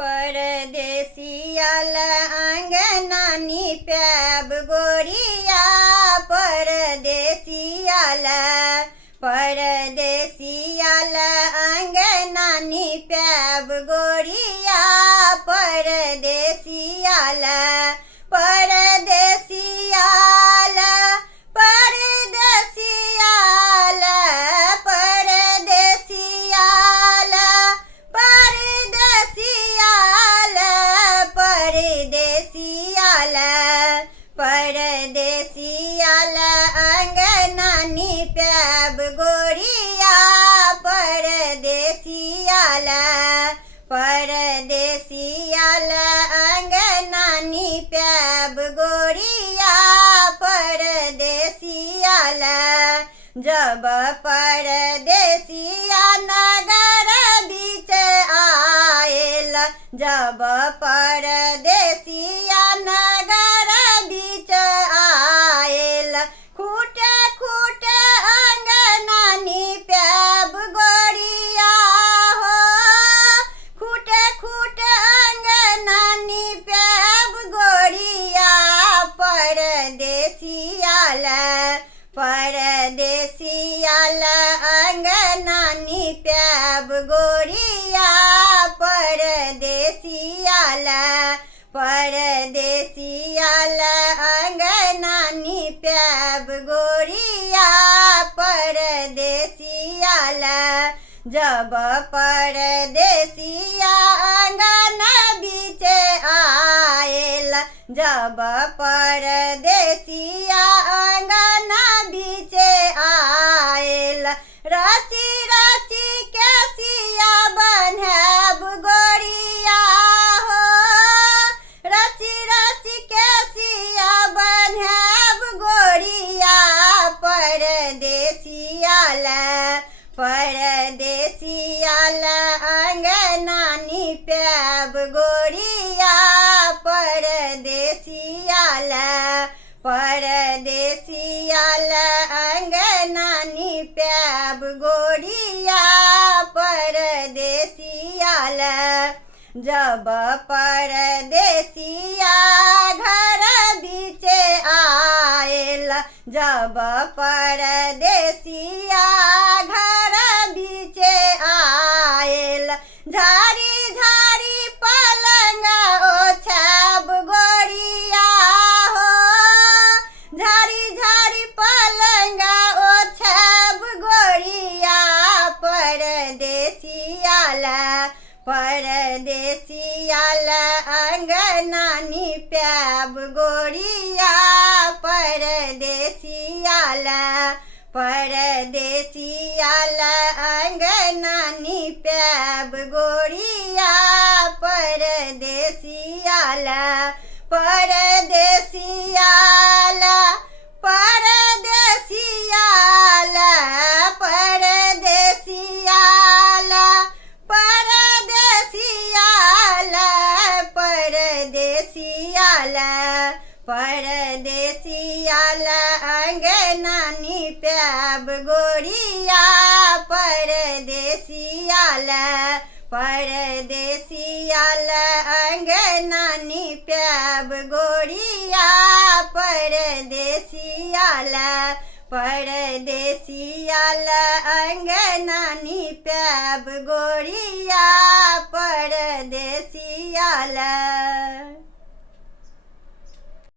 परदेसियाल अंगनानी प्याब गोरिया परदेसियाल अंगनानी प्याब गोरिया परदेसियाल परदेसियाल परदेसियाल परदेसियाल परदेसियाल परदेसियाल परदेसियाल अंगनानी प्याब गोरिया परदेसियाल परदेसियाल अंगनानी प्याब गोरिया परदेसियाल जब परदेसिया नगर बीच आएल जब परदेसिया नगर बीच आएल खूटे खूटे अंगनानी प्याब गोरिया हो खूटे खूटे अंगनानी प्याब गोरिया परदेसियाल परदेसियाल अंगनानी प्याब गोरिया परदेसियाल परदेसियाल अंगनानी प्याब गोरिया परदेसियाल जब परदेसिया अंगन बीच आएल जब परदेसिया अंगन बीच आएल रची रची के सिया बन्हब गोरिया हो रची रची के सिया बन्हब गोरिया परदेसियाल परदेसियाल अंगनानी प्याब गोरिया परदेसियाल परदेसियाल अंगनानी प्याब गोरिया परदेसियाल जब परदेसिया घर बीच आएल जब परदेसिया घर बीच आएल झारी झारी पलंग ओछाब गोरिया हो झारी झारी पलंग ओछाब गोरिया परदेसियाल परदेसियाल अंगनानी प्याब गोरिया परदेसियाल परदेसियाल अंगनानी प्याब गोरिया परदेसियाल परदेसियाल परदेसियाल परदेसियाल परदेसियाल परदेसियाल परदेसियाल अंगनानी प्याब गोरिया परदेसियाल परदेसियाल अंगनानी प्याब गोरिया परदेसियाल परदेसियाल अंगनानी प्याब गोरिया परदेसियाल।